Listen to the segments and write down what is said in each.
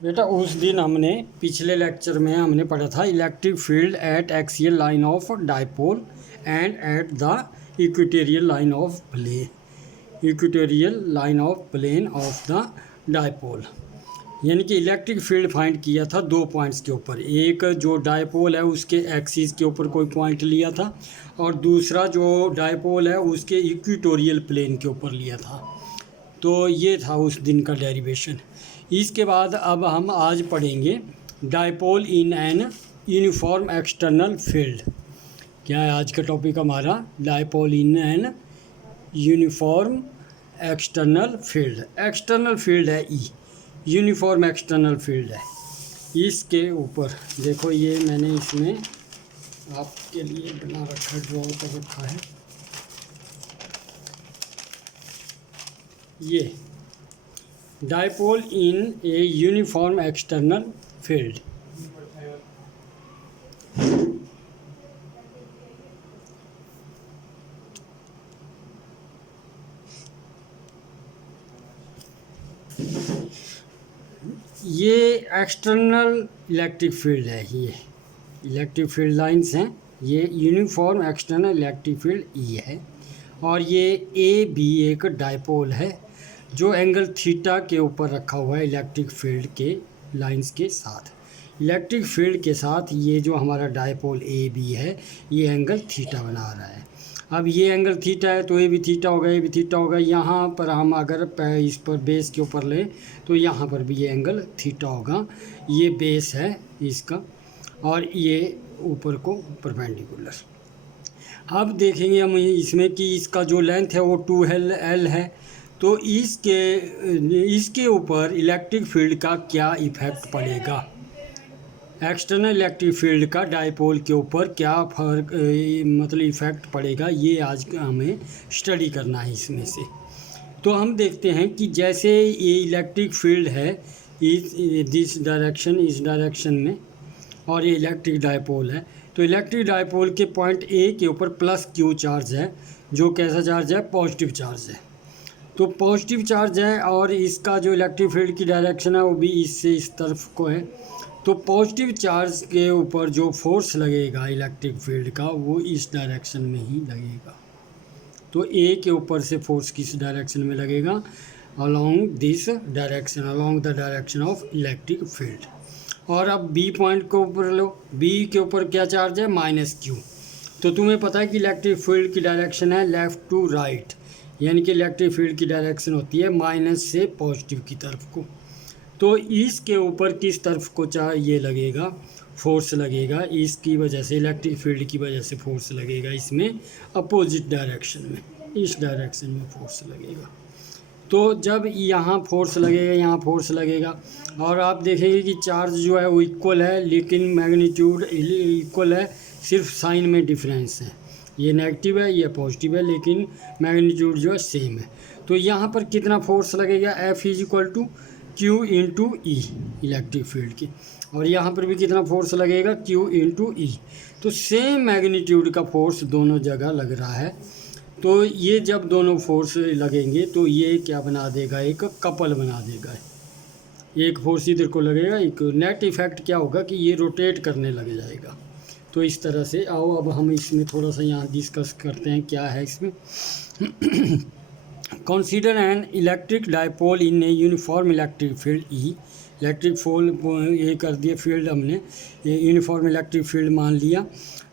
बेटा उस दिन हमने पिछले लेक्चर में हमने पढ़ा था electric field at axial line of dipole and at the equatorial line of plane, equatorial line of plane of the dipole. यानी कि इलेक्ट्रिक फील्ड फाइंड किया था दो पॉइंट्स के ऊपर, एक जो डाइपोल है उसके एक्सिस के ऊपर कोई पॉइंट लिया था और दूसरा जो डाइपोल है उसके इक्वेटोरियल प्लेन के ऊपर लिया था। तो ये था उस दिन का डेरिवेशन। इसके बाद अब हम आज पढ़ेंगे dipole in an uniform external field. क्या है आज का टॉपिक हमारा? Dipole in an uniform external field. External field है ई, यूनिफॉर्म एक्सटर्नल फील्ड है। इसके ऊपर देखो, ये मैंने इसमें आपके लिए बना रखा है, ड्रॉ कर रखा है। ये dipole in a uniform external field. ये एक्सटर्नल इलेक्ट्रिक फील्ड है, ये इलेक्ट्रिक फील्ड लाइंस हैं। ये uniform external electric field E है और ये ए बी एक डाइपोल है जो एंगल थीटा के ऊपर रखा हुआ है इलेक्ट्रिक फील्ड के लाइंस के साथ। इलेक्ट्रिक फील्ड के साथ ये जो हमारा डाइपोल ए बी है ये एंगल थीटा बना रहा है। अब ये एंगल थीटा है तो ये भी थीटा होगा, ये भी थीटा होगा। यहाँ पर हम अगर इस पर बेस के ऊपर लें तो यहाँ पर भी ये एंगल थीटा होगा। ये बेस है इसका और ये ऊपर को परपेंडिकुलर। अब देखेंगे हम इसमें कि इसका जो लेंथ है वो 2L है। तो इसके ऊपर इलेक्ट्रिक फील्ड का क्या इफ़ेक्ट पड़ेगा, एक्सटर्नल इलेक्ट्रिक फील्ड का डाइपोल के ऊपर क्या फर्क मतलब इफ़ेक्ट पड़ेगा, ये आज हमें स्टडी करना है इसमें से। तो हम देखते हैं कि जैसे ये इलेक्ट्रिक फील्ड है इस डायरेक्शन में और ये इलेक्ट्रिक डाइपोल है। तो इलेक्ट्रिक डाइपोल के पॉइंट ए के ऊपर प्लस क्यू चार्ज है, जो कैसा चार्ज है? पॉजिटिव चार्ज है। तो पॉजिटिव चार्ज है और इसका जो इलेक्ट्रिक फील्ड की डायरेक्शन है वो भी इससे इस तरफ को है। तो पॉजिटिव चार्ज के ऊपर जो फोर्स लगेगा इलेक्ट्रिक फील्ड का वो इस डायरेक्शन में ही लगेगा। तो ए के ऊपर से फोर्स किस डायरेक्शन में लगेगा? Along this direction, along the direction of electric field. और अब बी पॉइंट के ऊपर लो, बी के ऊपर क्या चार्ज है? Minus Q. तो तुम्हें पता है कि इलेक्ट्रिक फील्ड की डायरेक्शन है लेफ़्ट टू राइट, यानी कि इलेक्ट्रिक फील्ड की डायरेक्शन होती है माइनस से पॉजिटिव की तरफ को। तो इसके ऊपर किस तरफ को ये लगेगा? फोर्स लगेगा इसकी वजह से, इलेक्ट्रिक फील्ड की वजह से फोर्स लगेगा इसमें अपोजिट डायरेक्शन में, इस डायरेक्शन में फोर्स लगेगा। तो जब यहाँ फोर्स लगेगा, यहाँ फोर्स लगेगा और आप देखेंगे कि चार्ज जो है वो इक्वल है, लेकिन मैग्नीट्यूड इक्वल है, सिर्फ साइन में डिफरेंस है। ये नेगेटिव है, ये पॉजिटिव है, लेकिन मैग्नीट्यूड जो है सेम है। तो यहाँ पर कितना फोर्स लगेगा? F is equal to Q into E electric field की, और यहाँ पर भी कितना फोर्स लगेगा? Q into E. तो सेम मैग्नीट्यूड का फोर्स दोनों जगह लग रहा है। तो ये जब दोनों फोर्स लगेंगे तो ये क्या बना देगा? एक कपल बना देगा। एक फोर्स इधर को लगेगा, एक नेट इफेक्ट क्या होगा कि ये रोटेट करने लग जाएगा। तो इस तरह से आओ अब हम इसमें थोड़ा सा यहाँ डिस्कस करते हैं क्या है इसमें। Consider an electric dipole in a uniform electric field E. Electric ये कर दिया फील्ड हमने, ये यूनिफॉर्म इलेक्ट्रिक फील्ड मान लिया।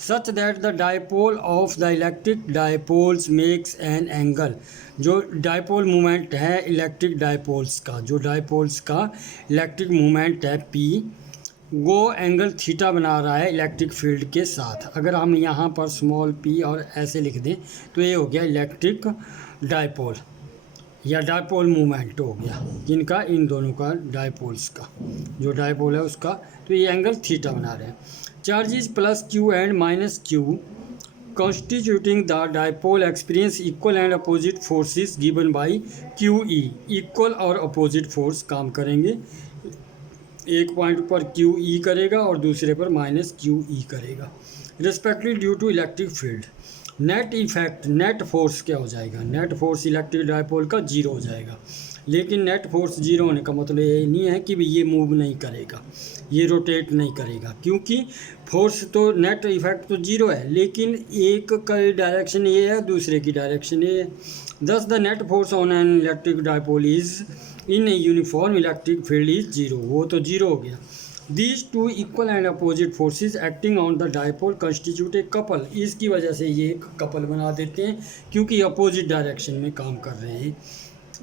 Such that the dipole of the electric dipoles makes an angle. जो डाइपोल मूवमेंट है इलेक्ट्रिक डाइपोल्स का, जो डाइपोल्स का इलेक्ट्रिक मूवमेंट है पी, वो एंगल थीटा बना रहा है इलेक्ट्रिक फील्ड के साथ। अगर हम यहाँ पर स्मॉल पी और ऐसे लिख दें तो ये हो गया इलेक्ट्रिक डाइपोल या डाइपोल मूवमेंट हो गया, जिनका इन दोनों का डाइपोल्स का जो डाइपोल है उसका। तो ये एंगल थीटा बना रहे हैं। Charges plus Q and minus Q constituting the dipole experience equal and opposite forces given by QE। Equal और अपोजिट फोर्स काम करेंगे, एक पॉइंट पर QE करेगा और दूसरे पर माइनस QE करेगा respectively due to electric field. Net effect, net force क्या हो जाएगा? नेट फोर्स इलेक्ट्रिक डाइपोल का जीरो हो जाएगा। लेकिन नेट फोर्स जीरो होने का मतलब ये नहीं है कि ये मूव नहीं करेगा, ये रोटेट नहीं करेगा, क्योंकि फोर्स तो नेट इफेक्ट तो जीरो है, लेकिन एक का डायरेक्शन ये है, दूसरे की डायरेक्शन ये है। दस the net force on an electric dipole is in a uniform electric field is zero, वो तो जीरो हो गया। These two equal and opposite forces acting on the dipole constitute a couple, इसकी वजह से ये एक कपल बना देते हैं क्योंकि अपोजिट डायरेक्शन में काम कर रहे हैं।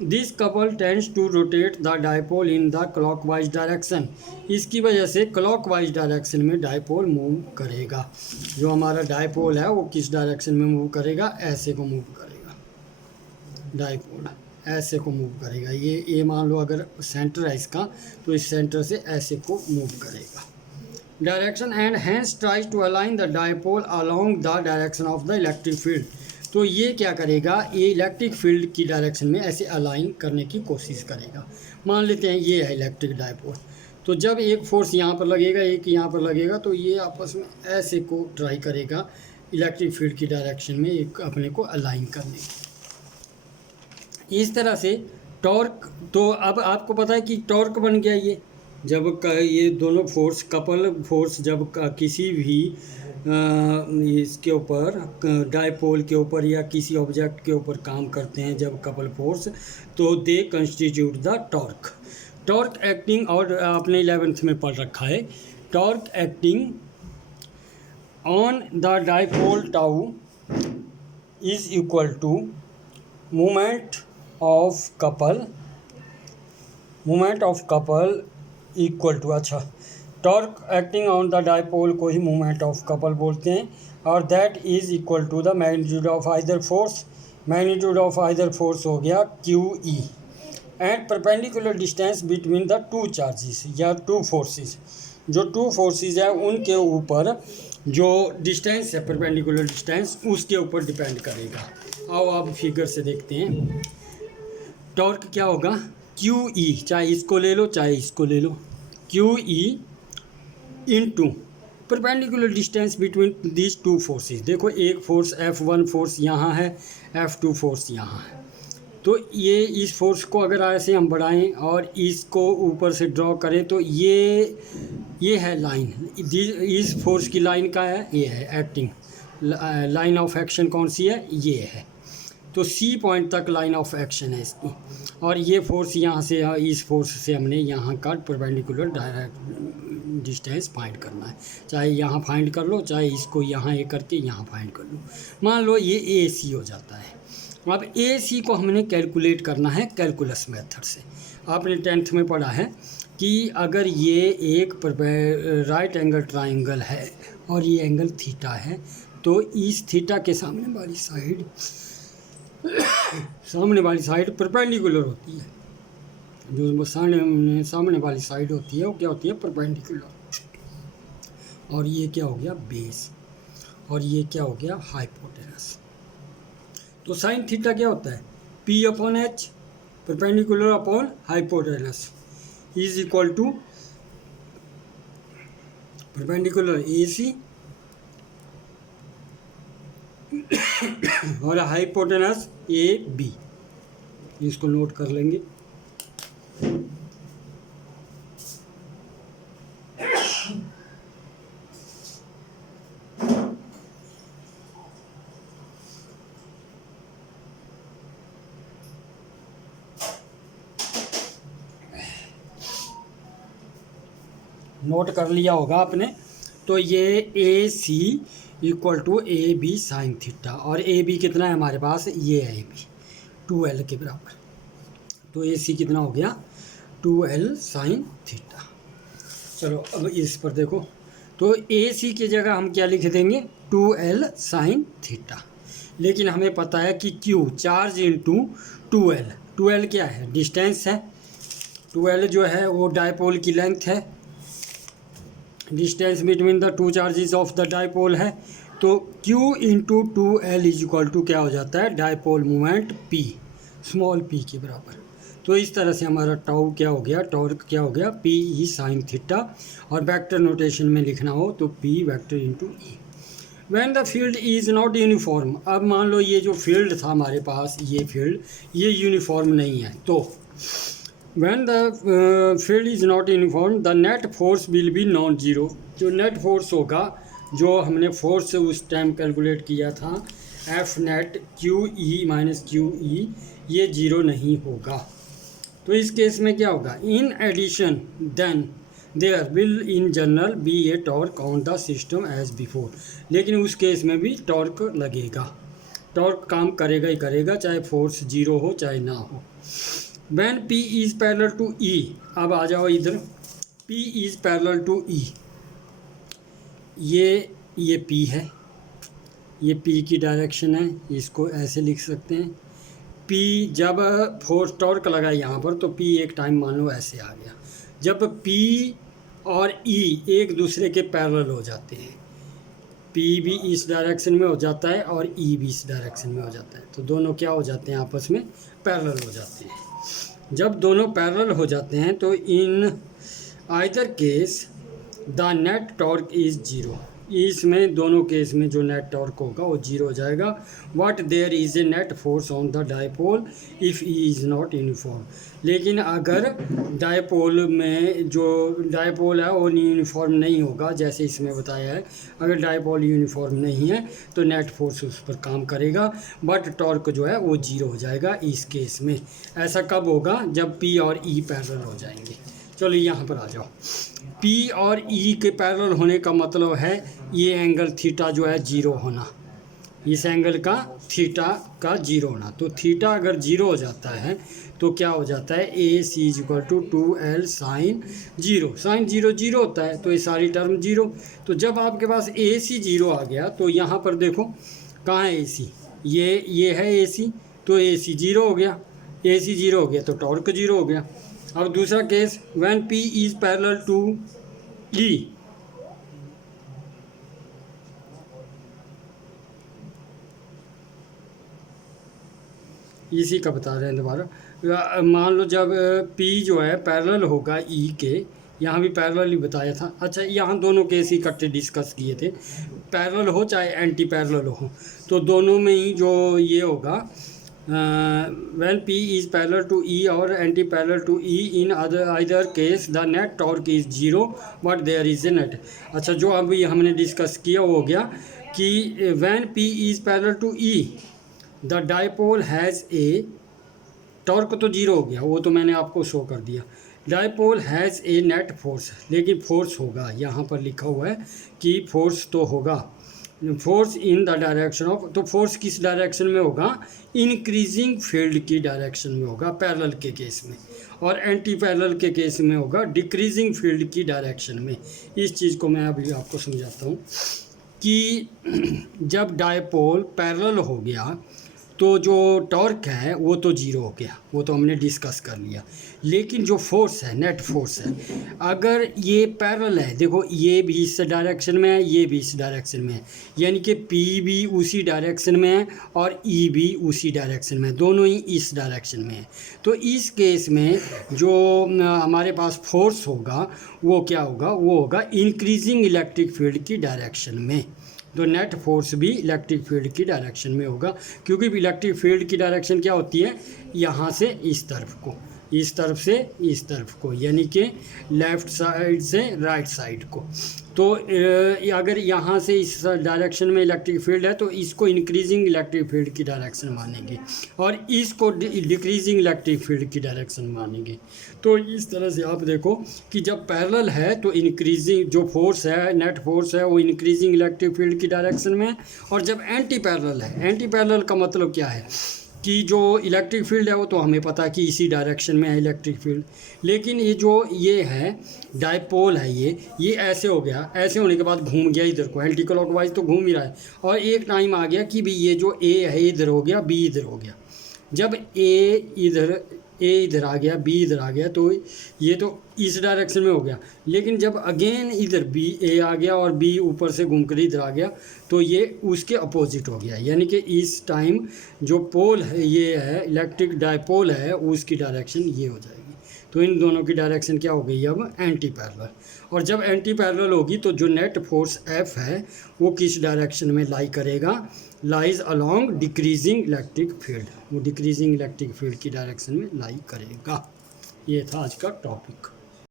This couple tends to rotate the dipole in the clockwise direction, इसकी वजह से clockwise डायरेक्शन में डायपोल मूव करेगा। जो हमारा डायपोल है वो किस डायरेक्शन में मूव करेगा, ऐसे को मूव करेगा, डायपोल ऐसे को मूव करेगा। ये मान लो अगर सेंटर है इसका, तो इस सेंटर से ऐसे को मूव करेगा। Direction and hence tries to align the dipole along the direction of the electric field, तो ये क्या करेगा, ये इलेक्ट्रिक फील्ड की डायरेक्शन में ऐसे अलाइन करने की कोशिश करेगा। मान लेते हैं ये है इलेक्ट्रिक डायपोल, तो जब एक फोर्स यहाँ पर लगेगा, एक यहाँ पर लगेगा, तो ये आपस में ऐसे को ट्राई करेगा इलेक्ट्रिक फील्ड की डायरेक्शन में एक अपने को अलाइन करने की। इस तरह से टॉर्क, तो अब आपको पता है कि टॉर्क बन गया ये, जब ये दोनों फोर्स कपल फोर्स जब किसी भी इसके ऊपर डायपोल के ऊपर या किसी ऑब्जेक्ट के ऊपर काम करते हैं जब कपल फोर्स, तो they constitute the torque. Torque acting, और आपने 11th में पढ़ रखा है, torque acting on the dipole tau is equal to moment of couple equal to, अच्छा, torque acting on the dipole को ही मोमेंट ऑफ कपल बोलते हैं, और that is equal to the magnitude of either force. Magnitude of either force हो गया QE, and perpendicular distance between the two charges या two forces. जो two forces है उनके ऊपर जो डिस्टेंस है, परपेंडिकुलर डिस्टेंस, उसके ऊपर डिपेंड करेगा। आओ आप फिगर से देखते हैं। टॉर्क क्या होगा, QE, चाहे इसको ले लो चाहे इसको ले लो, QE into perpendicular distance between these two forces. देखो एक फोर्स F1 फोर्स यहाँ है, F2 फोर्स यहाँ है, तो ये इस फोर्स को अगर ऐसे हम बढ़ाएं और इसको ऊपर से ड्रॉ करें, तो ये है लाइन, इस फोर्स की लाइन का है, ये है एक्टिंग लाइन ऑफ एक्शन, कौन सी है, ये है। तो C पॉइंट तक लाइन ऑफ एक्शन है इसकी, और ये फोर्स यहाँ से, इस फोर्स से हमने यहाँ का परपेंडिकुलर डायरेक्ट डिस्टेंस फाइंड करना है। चाहे यहाँ फाइंड कर लो, चाहे इसको यहाँ ये करके यहाँ फाइंड कर लो। मान लो ये AC हो जाता है। अब AC को हमने कैलकुलेट करना है कैलकुलस मेथड से। आपने 10th में पढ़ा है कि अगर ये एक राइट एंगल ट्राइंगल है और ये एंगल थीटा है, तो इस थीटा के सामने वाली साइड परपेंडिकुलर होती है। जो सामने वाली साइड होती है वो क्या होती है, परपेंडिकुलर। और ये क्या हो गया, बेस, और ये क्या हो गया, हाइपोटेनस। तो साइन थीटा क्या होता है, P/H perpendicular upon hypotenuse is equal to perpendicular AC और हाइपोटेनस AB। इसको नोट कर लेंगे। नोट कर लिया होगा आपने। तो ये AC equal to AB sine theta, और AB कितना है हमारे पास, ये है AB 2L के बराबर। तो AC कितना हो गया, 2L साइन थीटा। चलो अब इस पर देखो, तो AC की जगह हम क्या लिख देंगे, 2L साइन थीटा। लेकिन हमें पता है कि Q charge into 2L, 2L क्या है, डिस्टेंस है, 2L जो है वो डायपोल की लेंथ है, distance between the two charges of the dipole है। तो Q into 2L is equal to क्या हो जाता है, dipole moment P, small p के बराबर। तो इस तरह से हमारा टाउ क्या हो गया, टॉर्क क्या हो गया, PE साइन थीटा। और वेक्टर नोटेशन में लिखना हो तो P vector into E। When the field is not uniform, अब मान लो ये जो फील्ड था हमारे पास, ये फील्ड ये यूनिफॉर्म नहीं है, तो when the field is not uniform the net force will be non zero. जो नेट फोर्स होगा, जो हमने फोर्स उस टाइम कैलकुलेट किया था, F net Q E minus Q E, ये जीरो नहीं होगा। तो इस केस में क्या होगा, in addition then there will in general be a torque on the system as before. लेकिन उस केस में भी टॉर्क लगेगा, टॉर्क काम करेगा ही करेगा, चाहे फोर्स जीरो हो चाहे ना हो। When P is parallel to E, अब आ जाओ इधर, P is parallel to E, ये P है, ये P की डायरेक्शन है, इसको ऐसे लिख सकते हैं। P जब फोर्स टॉर्क लगा यहाँ पर तो P एक टाइम मान लो ऐसे आ गया। जब P और E एक दूसरे के पैरेलल हो जाते हैं, P भी इस डायरेक्शन में हो जाता है और E भी इस डायरेक्शन में हो जाता है, तो दोनों क्या हो जाते हैं, आपस में पैरेलल हो जाते हैं। जब दोनों पैरेलल हो जाते हैं तो in either case the net torque is zero. इसमें दोनों केस में जो नेट टॉर्क होगा वो जीरो हो जाएगा। What there is a net force on the dipole if E is not uniform. लेकिन अगर डायपोल में जो डायपोल है वो यूनिफॉर्म नहीं होगा, जैसे इसमें बताया है, अगर डायपोल यूनिफॉर्म नहीं है तो नेट फोर्स उस पर काम करेगा, बट टॉर्क जो है वो जीरो हो जाएगा इस केस में। ऐसा कब होगा, जब पी और ई पैरेलल हो जाएंगे। चलो यहाँ पर आ जाओ, P और E के पैरेलल होने का मतलब है ये एंगल थीटा जो है जीरो होना, इस एंगल का थीटा का जीरो होना। तो थीटा अगर जीरो हो जाता है तो क्या हो जाता है, A C is equal to 2L sine zero. Sine zero zero होता है तो ये सारी टर्म जीरो। तो जब आपके पास ए सी जीरो आ गया तो यहाँ पर देखो कहाँ है ए सी, ये है ए सी, तो ए सी जीरो हो गया, ए सी जीरो हो गया तो टॉर्क जीरो हो गया। अब दूसरा case, when P is parallel to E, इसी का बता रहे हैं दोबारा। मान लो जब P जो है पैरेलल होगा E के, यहाँ भी पैरेलल ही बताया था। अच्छा, यहाँ दोनों केस इकट्ठे डिस्कस किए थे, पैरेलल हो चाहे एंटी पैरेलल हो, तो दोनों में ही जो ये होगा, when P is parallel to E और anti parallel to E, in either case the net torque is zero but there is a net। अच्छा, जो अभी हमने डिस्कस किया वो हो गया कि when P is parallel to E the dipole has a, torque तो जीरो हो गया, वो तो मैंने आपको शो कर दिया। Dipole has a net force, लेकिन फोर्स होगा, यहाँ पर लिखा हुआ है कि फोर्स तो होगा, force in the direction of, तो फोर्स किस डायरेक्शन में होगा, इंक्रीजिंग फील्ड की डायरेक्शन में होगा पैरेलल के केस में, और एंटी पैरेलल के केस में होगा डिक्रीजिंग फील्ड की डायरेक्शन में। इस चीज़ को मैं अभी आपको समझाता हूँ कि जब डायपोल पैरेलल हो गया तो जो टॉर्क है वो तो जीरो हो गया, वो तो हमने डिस्कस कर लिया। लेकिन जो फोर्स है, नेट फोर्स है, अगर ये पैरेलल है, देखो ये भी इस डायरेक्शन में है, ये भी इस डायरेक्शन में है, यानी कि P भी उसी डायरेक्शन में है और E भी उसी डायरेक्शन में है, दोनों ही इस डायरेक्शन में है। तो इस केस में जो हमारे पास फोर्स होगा वो क्या होगा, वो होगा इंक्रीजिंग इलेक्ट्रिक फील्ड की डायरेक्शन में। तो नेट फोर्स भी इलेक्ट्रिक फील्ड की डायरेक्शन में होगा, क्योंकि इलेक्ट्रिक फील्ड की डायरेक्शन क्या होती है, यहाँ से इस तरफ को, इस तरफ से इस तरफ को, यानी कि लेफ़्ट साइड से राइट साइड को। तो अगर यहाँ से इस डायरेक्शन में इलेक्ट्रिक फील्ड है तो इसको इंक्रीजिंग इलेक्ट्रिक फील्ड की डायरेक्शन मानेंगे और इसको डिक्रीजिंग इलेक्ट्रिक फील्ड की डायरेक्शन मानेंगे। तो इस तरह से आप देखो कि जब पैरेलल है तो इंक्रीजिंग जो फोर्स है, नेट फोर्स है, वो इंक्रीजिंग इलेक्ट्रिक फील्ड की डायरेक्शन में है, और जब एंटी पैरेलल है, एंटी पैरेलल का मतलब क्या है कि जो इलेक्ट्रिक फील्ड है वो तो हमें पता है कि इसी डायरेक्शन में है इलेक्ट्रिक फील्ड, लेकिन ये है डायपोल है, ये ऐसे हो गया, ऐसे होने के बाद घूम गया इधर को, एंटी क्लॉकवाइज तो घूम ही रहा है, और एक टाइम आ गया कि भी ये जो A है इधर हो गया, B इधर हो गया। जब A इधर आ गया, B इधर आ गया, तो ये तो इस डायरेक्शन में हो गया, लेकिन जब अगेन इधर A आ गया और B ऊपर से घूम कर इधर आ गया तो ये उसके अपोजिट हो गया, यानी कि इस टाइम जो पोल है, ये है इलेक्ट्रिक डायपोल है, उसकी डायरेक्शन ये हो जाएगी। तो इन दोनों की डायरेक्शन क्या हो गई अब एंटी पैरेलल। और जब एंटी पैरेलल होगी तो जो नेट फोर्स F है वो किस डायरेक्शन में लाई करेगा, lies along decreasing electric field, वो डिक्रीजिंग इलेक्ट्रिक फील्ड की डायरेक्शन में लाई करेगा। ये था आज का टॉपिक।